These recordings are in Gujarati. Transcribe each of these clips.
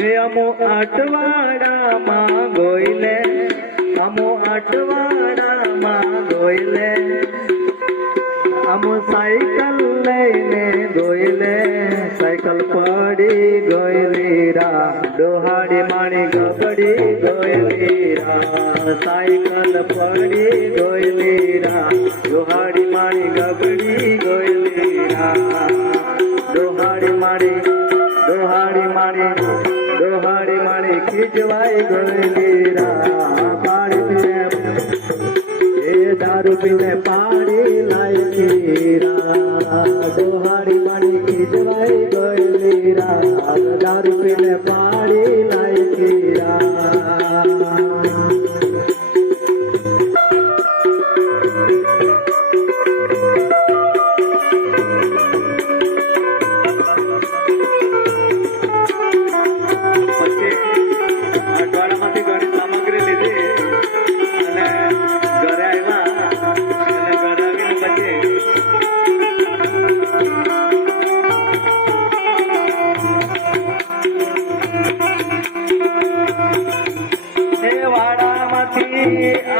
અમો અટવાડામાં ગોયલે, અમો અટવાડામાં ગોયલે, અમો સાયકલ લઈને ગોયલે, સાયકલ પડી ગોયલી રા, ડોહાડી માણી ગબડી ગોયલી રા, સાયકલ પડી ગોયલી રા, ડોહાડી માણી ગબડી ગોયલી રા, ડોહાડી માણી, ડોહાડી માણી, ડોહાડી માણી ખીજવાઈ ગયેલી રા, પાડી પીને એ દારૂ પીને પાડી લાયકી રા, ડોહાડી માણી ખીજવાઈ ગયેલી રા, દારૂ પીને પાડી લાયકી રા.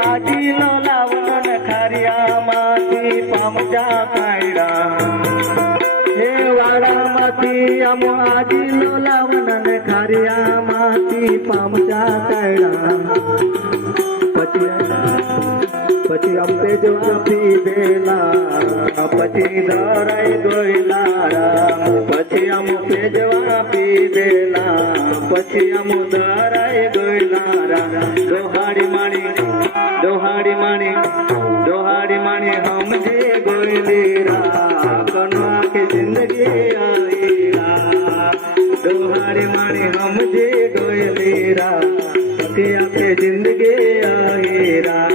આજીનો લાવન ખારિયામાંથી પામજા કાયડા, હે વાડામાંથી આમ આજીનો લાવન ખારિયામાંથી પામજા કાયડા, પછી અંબે જો આપી દેલા, પછી ધરાઈ ગયેલા, પછી આમ પેજવા પી દેલા, પછી આમ ધરાઈ ગયેલા, ડોહાડી માણી, ડોહાડી માણી, ડોહાડી માણી સમજે ગયેલી રા, કનવા કે જિંદગી આવી રા, ડોહાડી માણી સમજે ગયેલી રા, કે આપે જિંદગી આવી રા.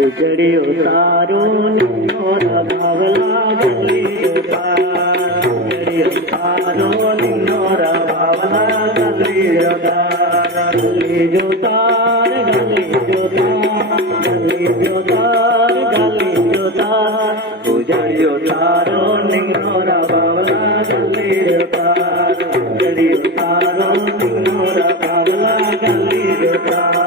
ઉજળ્યો તારો નિનોરા ભાવલા ગલીયો તાર, ઉજળ્યો તારો નિનોરા ભાવલા ગલીયો તાર, ગલીજો તાર, ગલીજો તાર, ગલીજો તાર, ગલીજો તાર, ઉજળ્યો તારો નિનોરા ભાવલા ગલીયો તાર, ઉજળ્યો તારો નિનોરા ભાવલા ગલીયો તાર,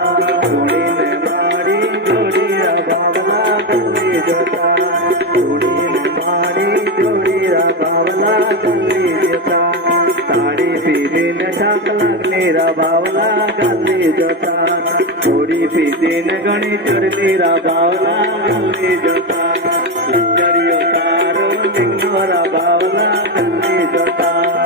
સાડી પીધીને ઠાક લાગની રા બાવલા ગલી જોતા, થોડી પીધીને ઘણી ચડની રા બાવલા ગલી જોતા, લંગરીઓ તારો નિંગો રા બાવલા ગલી જોતા.